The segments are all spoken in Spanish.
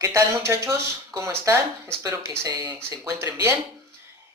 ¿Qué tal, muchachos? ¿Cómo están? Espero que se encuentren bien.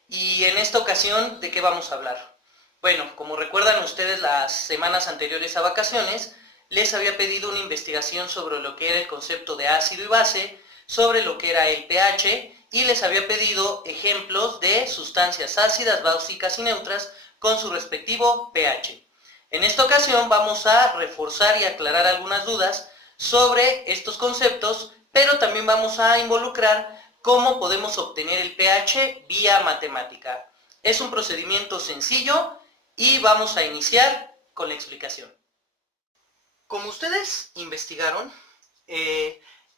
Y en esta ocasión, ¿de qué vamos a hablar? Bueno, como recuerdan ustedes, las semanas anteriores a vacaciones, les había pedido una investigación sobre lo que era el concepto de ácido y base, sobre lo que era el pH, y les había pedido ejemplos de sustancias ácidas, básicas y neutras con su respectivo pH. En esta ocasión vamos a reforzar y aclarar algunas dudas sobre estos conceptos, pero también vamos a involucrar cómo podemos obtener el pH vía matemática. Es un procedimiento sencillo y vamos a iniciar con la explicación. Como ustedes investigaron,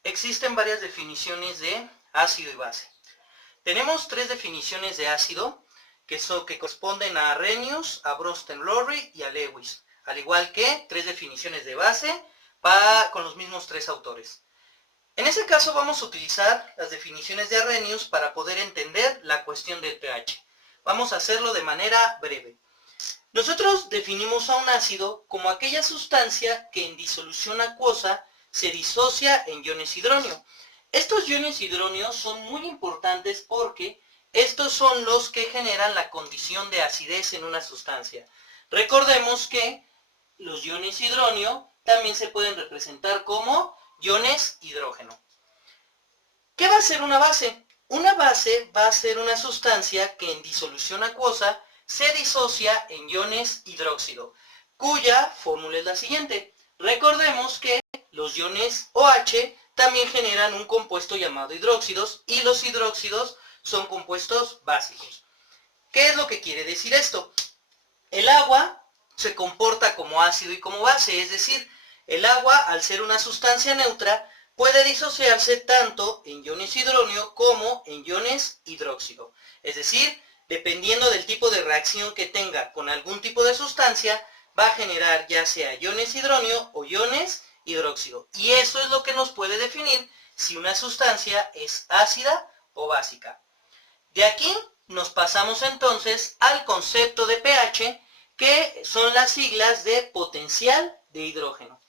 existen varias definiciones de ácido y base. Tenemos tres definiciones de ácido que corresponden a Arrhenius, a Bronsted-Lowry y a Lewis, al igual que tres definiciones de base con los mismos tres autores. En ese caso vamos a utilizar las definiciones de Arrhenius para poder entender la cuestión del pH. Vamos a hacerlo de manera breve. Nosotros definimos a un ácido como aquella sustancia que en disolución acuosa se disocia en iones hidronio. Estos iones hidronios son muy importantes porque estos son los que generan la condición de acidez en una sustancia. Recordemos que los iones hidronio también se pueden representar como iones hidrógeno. ¿Qué va a ser una base? Una base va a ser una sustancia que en disolución acuosa se disocia en iones hidróxido, cuya fórmula es la siguiente. Recordemos que los iones OH también generan un compuesto llamado hidróxidos y los hidróxidos son compuestos básicos. ¿Qué es lo que quiere decir esto? El agua se comporta como ácido y como base, es decir, el agua, al ser una sustancia neutra, puede disociarse tanto en iones hidronio como en iones hidróxido. Es decir, dependiendo del tipo de reacción que tenga con algún tipo de sustancia, va a generar ya sea iones hidronio o iones hidróxido. Y eso es lo que nos puede definir si una sustancia es ácida o básica. De aquí nos pasamos entonces al concepto de pH, que son las siglas de potencial de hidrógeno.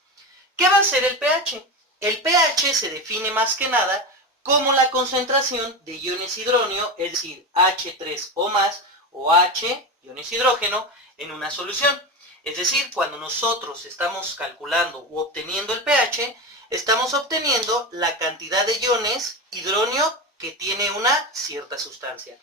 ¿Qué va a ser el pH? El pH se define más que nada como la concentración de iones hidronio, es decir, H3 o más, o H, iones hidrógeno, en una solución. Es decir, cuando nosotros estamos calculando u obteniendo el pH, estamos obteniendo la cantidad de iones hidronio que tiene una cierta sustancia.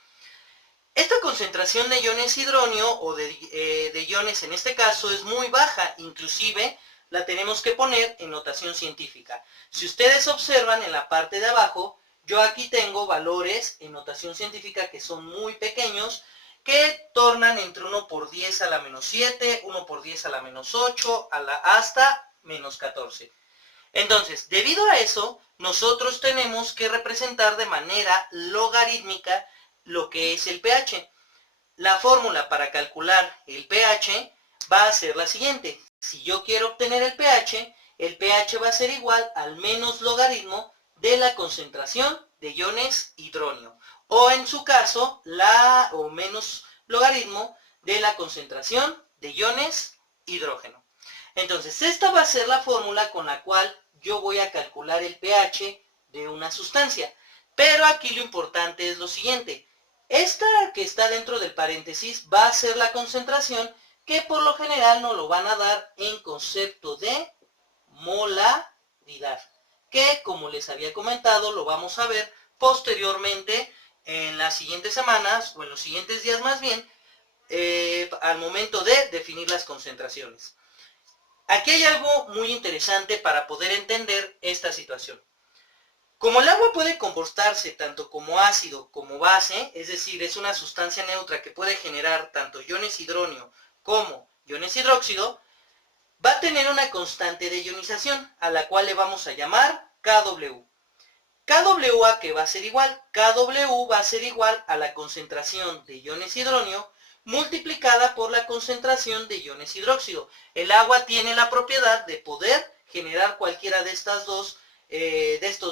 Esta concentración de iones hidronio o de iones en este caso es muy baja, inclusive la tenemos que poner en notación científica. Si ustedes observan en la parte de abajo, yo aquí tengo valores en notación científica que son muy pequeños, que tornan entre 1 por 10 a la menos 7, 1 por 10 a la menos 8, hasta menos 14. Entonces, debido a eso, nosotros tenemos que representar de manera logarítmica lo que es el pH. La fórmula para calcular el pH va a ser la siguiente. Si yo quiero obtener el pH va a ser igual al menos logaritmo de la concentración de iones hidronio. O en su caso, o menos logaritmo de la concentración de iones hidrógeno. Entonces, esta va a ser la fórmula con la cual yo voy a calcular el pH de una sustancia. Pero aquí lo importante es lo siguiente. Esta que está dentro del paréntesis va a ser la concentración que por lo general nos lo van a dar en concepto de molaridad, que como les había comentado lo vamos a ver posteriormente en las siguientes semanas o en los siguientes días más bien, al momento de definir las concentraciones. Aquí hay algo muy interesante para poder entender esta situación. Como el agua puede comportarse tanto como ácido como base, es decir, es una sustancia neutra que puede generar tanto iones hidronio como iones hidróxido, va a tener una constante de ionización, a la cual le vamos a llamar Kw. Kw a qué va a ser igual? Kw va a ser igual a la concentración de iones hidronio multiplicada por la concentración de iones hidróxido. El agua tiene la propiedad de poder generar cualquiera de estos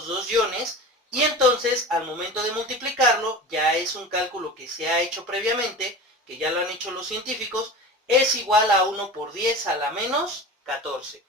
dos iones, y entonces al momento de multiplicarlo, ya es un cálculo que se ha hecho previamente, que ya lo han hecho los científicos, es igual a 1 por 10 a la menos 14.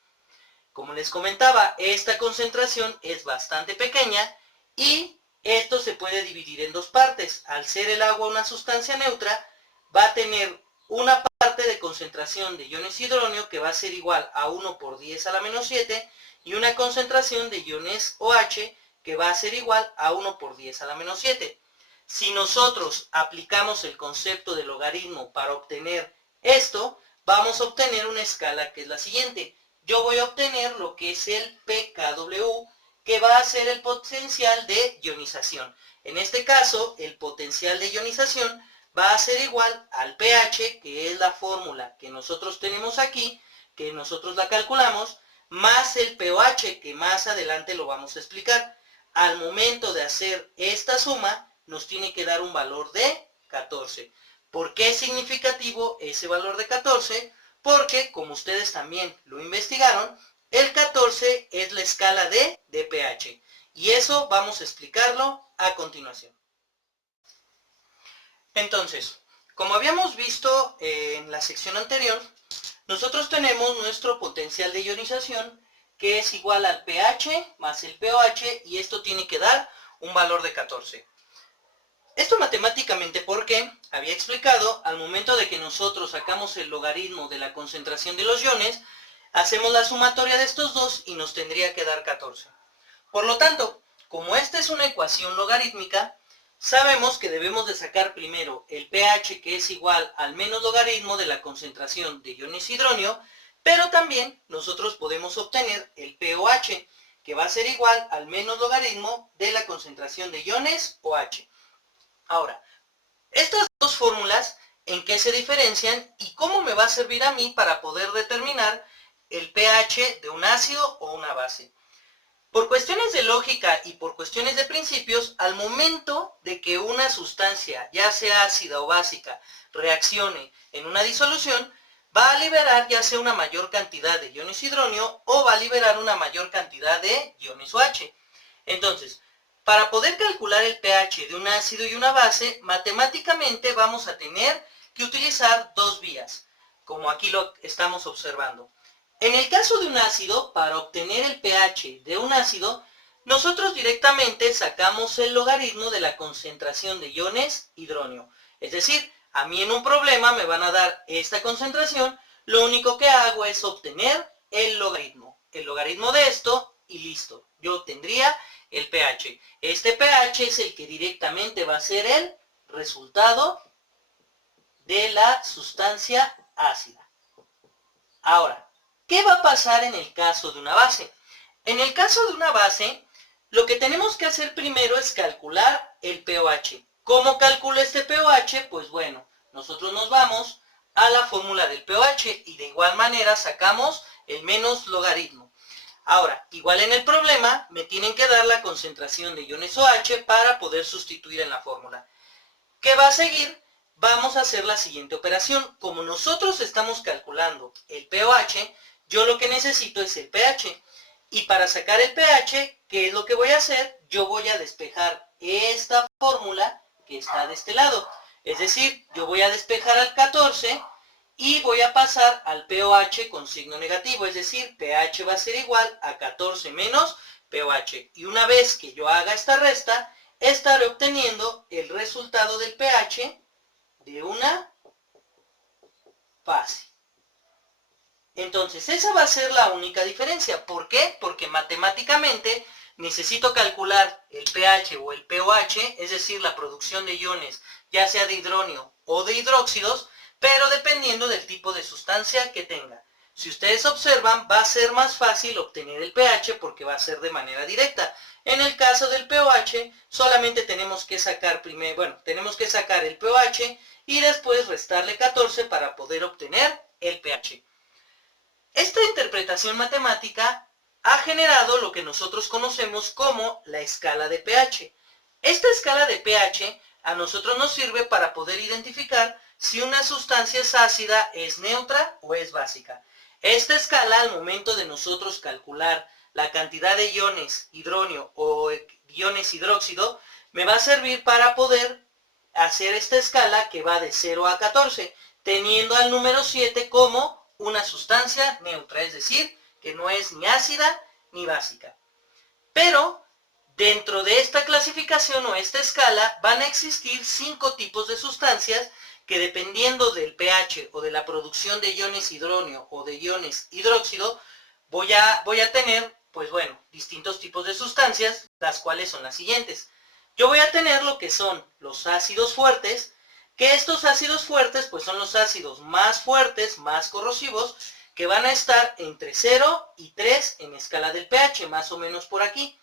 Como les comentaba, esta concentración es bastante pequeña y esto se puede dividir en dos partes. Al ser el agua una sustancia neutra, va a tener una parte de concentración de iones hidronio que va a ser igual a 1 por 10 a la menos 7 y una concentración de iones OH que va a ser igual a 1 por 10 a la menos 7. Si nosotros aplicamos el concepto de logaritmo para obtener esto, vamos a obtener una escala que es la siguiente. Yo voy a obtener lo que es el pKw, que va a ser el potencial de ionización. En este caso, el potencial de ionización va a ser igual al pH, que es la fórmula que nosotros tenemos aquí, que nosotros la calculamos, más el pOH, que más adelante lo vamos a explicar. Al momento de hacer esta suma, nos tiene que dar un valor de 14. ¿Por qué es significativo ese valor de 14? Porque, como ustedes también lo investigaron, el 14 es la escala de pH. Y eso vamos a explicarlo a continuación. Entonces, como habíamos visto en la sección anterior, nosotros tenemos nuestro potencial de ionización, que es igual al pH más el pOH, y esto tiene que dar un valor de 14. Esto matemáticamente porque, había explicado, al momento de que nosotros sacamos el logaritmo de la concentración de los iones, hacemos la sumatoria de estos dos y nos tendría que dar 14. Por lo tanto, como esta es una ecuación logarítmica, sabemos que debemos de sacar primero el pH, que es igual al menos logaritmo de la concentración de iones hidronio, pero también nosotros podemos obtener el pOH, que va a ser igual al menos logaritmo de la concentración de iones OH. Ahora, estas dos fórmulas, ¿en qué se diferencian y cómo me va a servir a mí para poder determinar el pH de un ácido o una base? Por cuestiones de lógica y por cuestiones de principios, al momento de que una sustancia, ya sea ácida o básica, reaccione en una disolución, va a liberar ya sea una mayor cantidad de iones hidronio o va a liberar una mayor cantidad de iones OH. Entonces, para poder calcular el pH de un ácido y una base, matemáticamente vamos a tener que utilizar dos vías, como aquí lo estamos observando. En el caso de un ácido, para obtener el pH de un ácido, nosotros directamente sacamos el logaritmo de la concentración de iones hidronio. Es decir, a mí en un problema me van a dar esta concentración, lo único que hago es obtener el logaritmo de esto y listo. Yo tendría el pH. Este pH es el que directamente va a ser el resultado de la sustancia ácida. Ahora, ¿qué va a pasar en el caso de una base? En el caso de una base, lo que tenemos que hacer primero es calcular el pOH. ¿Cómo calculo este pOH? Pues bueno, nosotros nos vamos a la fórmula del pOH y de igual manera sacamos el menos logaritmo. Ahora, igual en el problema, me tienen que dar la concentración de iones OH para poder sustituir en la fórmula. ¿Qué va a seguir? Vamos a hacer la siguiente operación. Como nosotros estamos calculando el pOH, yo lo que necesito es el pH. Y para sacar el pH, ¿qué es lo que voy a hacer? Yo voy a despejar esta fórmula que está de este lado. Es decir, yo voy a despejar al 14 y voy a pasar al pOH con signo negativo. Es decir, pH va a ser igual a 14 menos pOH. Y una vez que yo haga esta resta, estaré obteniendo el resultado del pH de una base. Entonces, esa va a ser la única diferencia. ¿Por qué? Porque matemáticamente necesito calcular el pH o el pOH, es decir, la producción de iones, ya sea de hidronio o de hidróxidos, pero dependiendo del tipo de sustancia que tenga. Si ustedes observan, va a ser más fácil obtener el pH porque va a ser de manera directa. En el caso del pOH, solamente tenemos que sacar tenemos que sacar el pOH y después restarle 14 para poder obtener el pH. Esta interpretación matemática ha generado lo que nosotros conocemos como la escala de pH. Esta escala de pH a nosotros nos sirve para poder identificar si una sustancia es ácida, es neutra o es básica. Esta escala, al momento de nosotros calcular la cantidad de iones hidronio o iones hidróxido, me va a servir para poder hacer esta escala que va de 0 a 14, teniendo al número 7 como una sustancia neutra, es decir, que no es ni ácida ni básica. Pero, dentro de esta clasificación o esta escala van a existir 5 tipos de sustancias que dependiendo del pH o de la producción de iones hidróneo o de iones hidróxido, voy a tener, pues bueno, distintos tipos de sustancias, las cuales son las siguientes. Yo voy a tener lo que son los ácidos fuertes, que estos ácidos fuertes pues son los ácidos más fuertes, más corrosivos, que van a estar entre 0 y 3 en escala del pH, más o menos por aquí.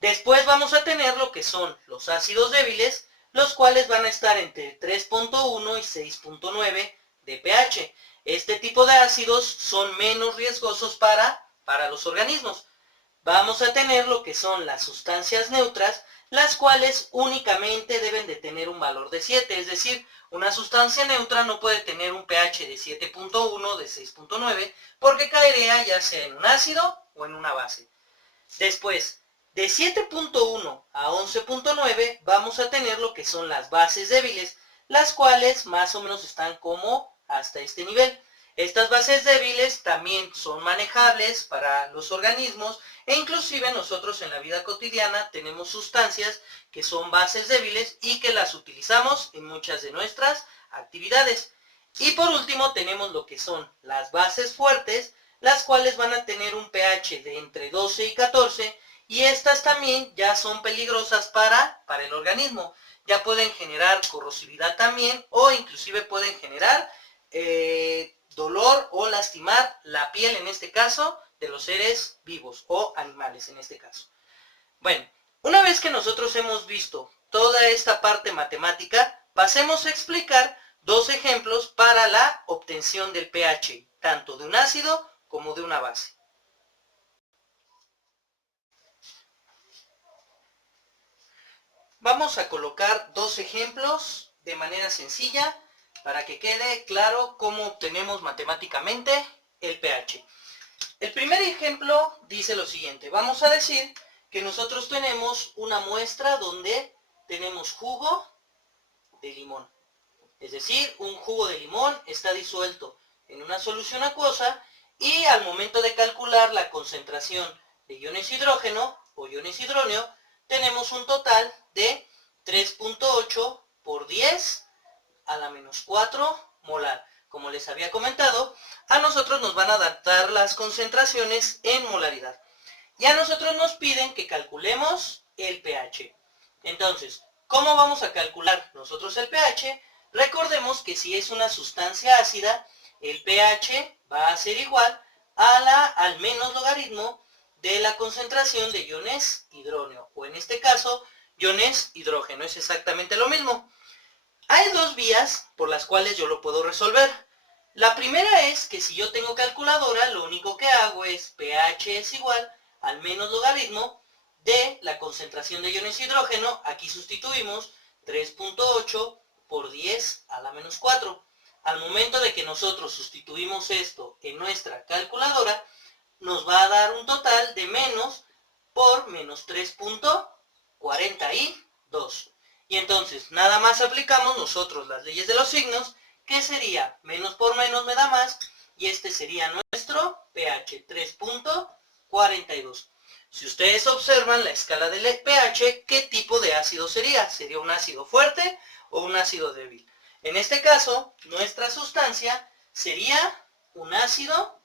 Después vamos a tener lo que son los ácidos débiles, los cuales van a estar entre 3.1 y 6.9 de pH. Este tipo de ácidos son menos riesgosos para los organismos. Vamos a tener lo que son las sustancias neutras, las cuales únicamente deben de tener un valor de 7, es decir, una sustancia neutra no puede tener un pH de 7.1, de 6.9, porque caería ya sea en un ácido o en una base. Después, de 7.1 a 11.9 vamos a tener lo que son las bases débiles, las cuales más o menos están como hasta este nivel. Estas bases débiles también son manejables para los organismos e inclusive nosotros en la vida cotidiana tenemos sustancias que son bases débiles y que las utilizamos en muchas de nuestras actividades. Y por último tenemos lo que son las bases fuertes, las cuales van a tener un pH de entre 12 y 14 y estas también ya son peligrosas para el organismo. Ya pueden generar corrosividad también o inclusive pueden generar dolor o lastimar la piel en este caso de los seres vivos o animales en este caso. Bueno, una vez que nosotros hemos visto toda esta parte matemática, pasemos a explicar dos ejemplos para la obtención del pH, tanto de un ácido como de una base. Vamos a colocar dos ejemplos de manera sencilla para que quede claro cómo obtenemos matemáticamente el pH. El primer ejemplo dice lo siguiente. Vamos a decir que nosotros tenemos una muestra donde tenemos jugo de limón. Es decir, un jugo de limón está disuelto en una solución acuosa y al momento de calcular la concentración de iones hidrógeno o iones hidróneo, tenemos un total de 3.8 por 10 a la menos 4 molar. Como les había comentado, a nosotros nos van a dar las concentraciones en molaridad. Y a nosotros nos piden que calculemos el pH. Entonces, ¿cómo vamos a calcular nosotros el pH? Recordemos que si es una sustancia ácida, el pH va a ser igual al menos logaritmo de la concentración de iones hidróneo, o en este caso, iones hidrógeno. Es exactamente lo mismo. Hay dos vías por las cuales yo lo puedo resolver. La primera es que si yo tengo calculadora, lo único que hago es pH es igual al menos logaritmo de la concentración de iones hidrógeno. Aquí sustituimos 3.8 por 10 a la menos 4. Al momento de que nosotros sustituimos esto en nuestra calculadora, nos va a dar un total de menos por menos 3.42. Y entonces nada más aplicamos nosotros las leyes de los signos, que sería menos por menos me da más, y este sería nuestro pH, 3.42. Si ustedes observan la escala del pH, ¿qué tipo de ácido sería? ¿Sería un ácido fuerte o un ácido débil? En este caso, nuestra sustancia sería un ácido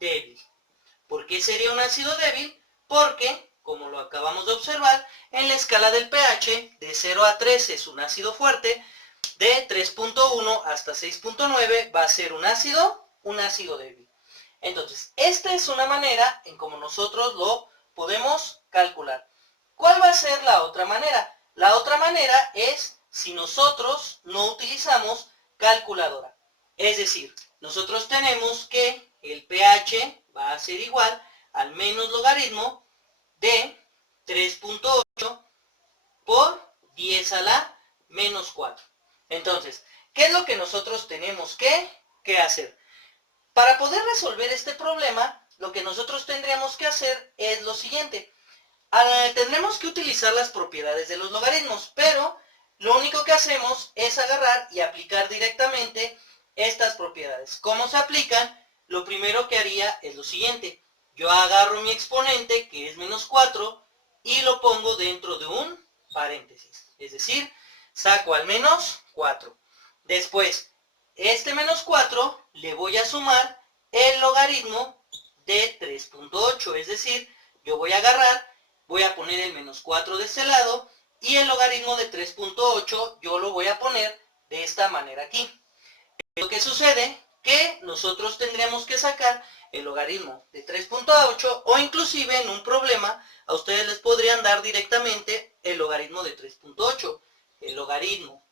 débil. ¿Por qué sería un ácido débil? Porque, como lo acabamos de observar, en la escala del pH, de 0 a 3 es un ácido fuerte, de 3.1 hasta 6.9 va a ser un ácido débil. Entonces, esta es una manera en cómo nosotros lo podemos calcular. ¿Cuál va a ser la otra manera? La otra manera es si nosotros no utilizamos calculadora. Es decir, nosotros tenemos que el pH va a ser igual al menos logaritmo de 3.8 por 10 a la menos 4. Entonces, ¿qué es lo que nosotros tenemos que hacer? Para poder resolver este problema, lo que nosotros tendríamos que hacer es lo siguiente. Tendremos que utilizar las propiedades de los logaritmos, pero lo único que hacemos es agarrar y aplicar directamente estas propiedades. ¿Cómo se aplican? Lo primero que haría es lo siguiente. Yo agarro mi exponente, que es menos 4, y lo pongo dentro de un paréntesis. Es decir, saco al menos 4. Después, este menos 4 le voy a sumar el logaritmo de 3.8. Es decir, yo voy a agarrar, voy a poner el menos 4 de este lado y el logaritmo de 3.8 yo lo voy a poner de esta manera aquí. Lo que sucede que nosotros tendríamos que sacar el logaritmo de 3.8 o inclusive en un problema a ustedes les podrían dar directamente el logaritmo de 3.8. El logaritmo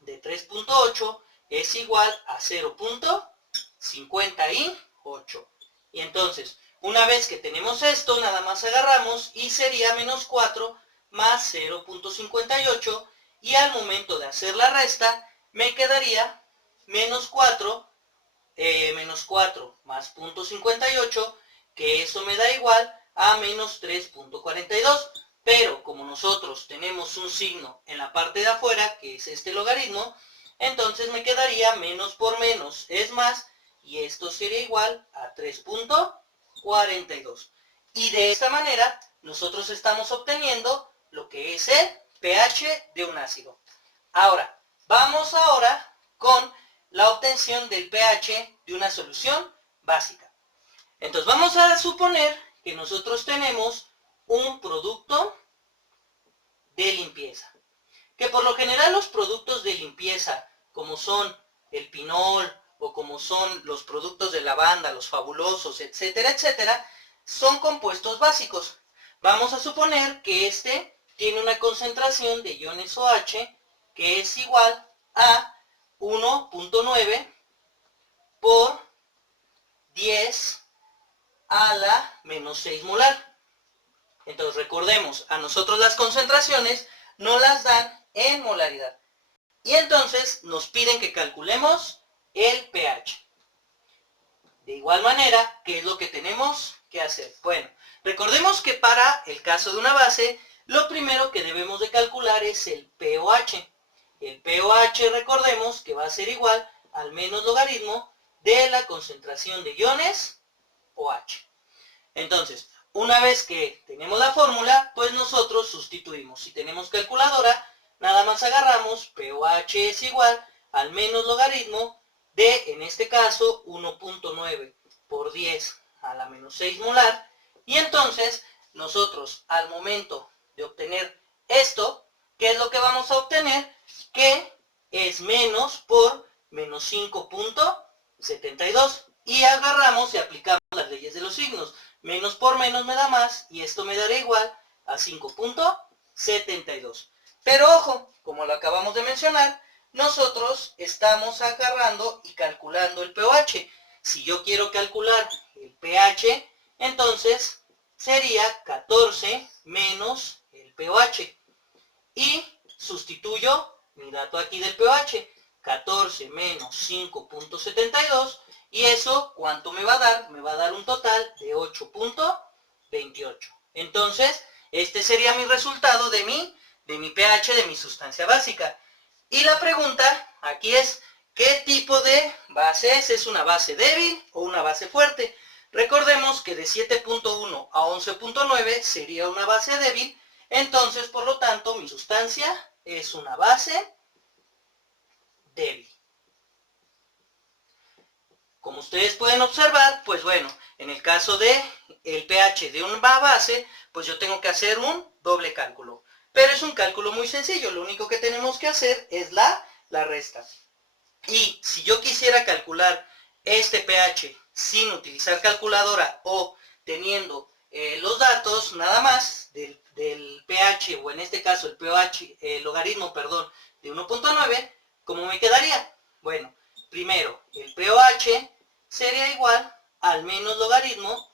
de 3.8 es igual a 0.58. Y entonces, una vez que tenemos esto, nada más agarramos y sería menos 4 más 0.58 y al momento de hacer la resta me quedaría menos 4 más 0.58, que eso me da igual a menos 3.42. Pero como nosotros tenemos un signo en la parte de afuera, que es este logaritmo, entonces me quedaría menos por menos es más, y esto sería igual a 3.42. Y de esta manera, nosotros estamos obteniendo lo que es el pH de un ácido. Ahora, vamos con la obtención del pH de una solución básica. Entonces, vamos a suponer que nosotros tenemos un producto de limpieza. Que por lo general los productos de limpieza, como son el pinol o como son los productos de lavanda, los fabulosos, etcétera, etcétera, son compuestos básicos. Vamos a suponer que este tiene una concentración de iones OH que es igual a 1.9 por 10 a la menos 6 molar. Entonces recordemos, a nosotros las concentraciones nos las dan en molaridad. Y entonces nos piden que calculemos el pH. De igual manera, ¿qué es lo que tenemos que hacer? Bueno, recordemos que para el caso de una base, lo primero que debemos de calcular es el pOH. El pOH, recordemos que va a ser igual al menos logaritmo de la concentración de iones OH. Entonces, una vez que tenemos la fórmula, pues nosotros sustituimos. Si tenemos calculadora, nada más agarramos pOH es igual al menos logaritmo de, en este caso, 1.9 por 10 a la menos 6 molar. Y entonces, nosotros al momento de obtener esto, ¿qué es lo que vamos a obtener? Que es menos por menos 5.72. Y agarramos y aplicamos las leyes de los signos. Menos por menos me da más y esto me dará igual a 5.72. Pero ojo, como lo acabamos de mencionar, nosotros estamos agarrando y calculando el pOH. Si yo quiero calcular el pH, entonces sería 14 menos el pOH. Y sustituyo mi dato aquí del pOH. 14 menos 5.72. Y eso, ¿cuánto me va a dar? Me va a dar un total de 8.28. Entonces, este sería mi resultado de mi pH, de mi sustancia básica. Y la pregunta aquí es, ¿qué tipo de base es? ¿Es una base débil o una base fuerte? Recordemos que de 7.1 a 11.9 sería una base débil. Entonces, por lo tanto, mi sustancia es una base débil. Como ustedes pueden observar, pues bueno, en el caso de el pH de una base, pues yo tengo que hacer un doble cálculo. Pero es un cálculo muy sencillo, lo único que tenemos que hacer es la resta. Y si yo quisiera calcular este pH sin utilizar calculadora o teniendo los datos nada más del pH, o en este caso el pOH, logaritmo, perdón, de 1.9, ¿cómo me quedaría? Bueno, primero, el pOH sería igual al menos logaritmo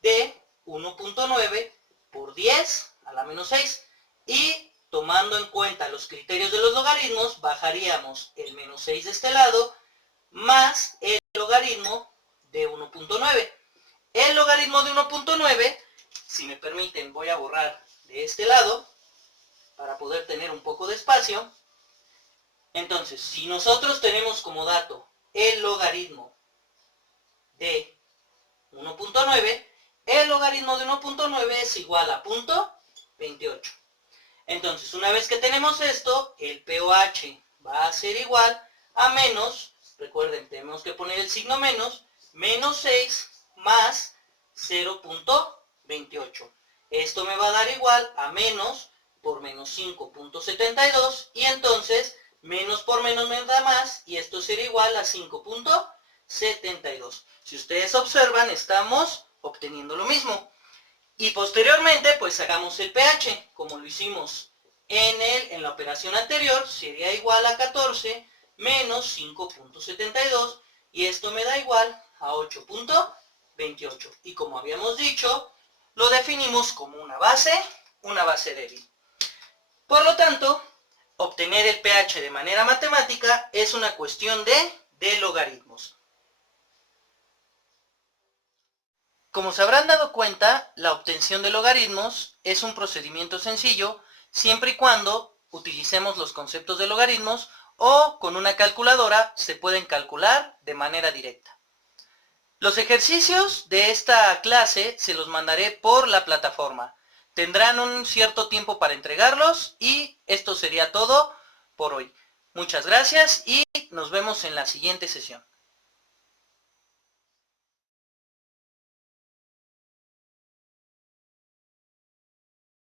de 1.9 por 10 a la menos 6. Y tomando en cuenta los criterios de los logaritmos, bajaríamos el menos 6 de este lado más el logaritmo de 1.9. El logaritmo de 1.9, si me permiten, voy a borrar de este lado para poder tener un poco de espacio. Entonces, si nosotros tenemos como dato el logaritmo de 1.9, el logaritmo de 1.9 es igual a 0.9. 28. Entonces, una vez que tenemos esto, el POH va a ser igual a menos, recuerden, tenemos que poner el signo menos 6 más 0.28. Esto me va a dar igual a menos por menos 5.72 y entonces menos por menos me da más y esto será igual a 5.72. Si ustedes observan, estamos obteniendo lo mismo. Y posteriormente, pues sacamos el pH, como lo hicimos en la operación anterior, sería igual a 14 menos 5.72 y esto me da igual a 8.28. Y como habíamos dicho, lo definimos como una base débil. Por lo tanto, obtener el pH de manera matemática es una cuestión de logaritmos. Como se habrán dado cuenta, la obtención de logaritmos es un procedimiento sencillo siempre y cuando utilicemos los conceptos de logaritmos o con una calculadora se pueden calcular de manera directa. Los ejercicios de esta clase se los mandaré por la plataforma. Tendrán un cierto tiempo para entregarlos y esto sería todo por hoy. Muchas gracias y nos vemos en la siguiente sesión.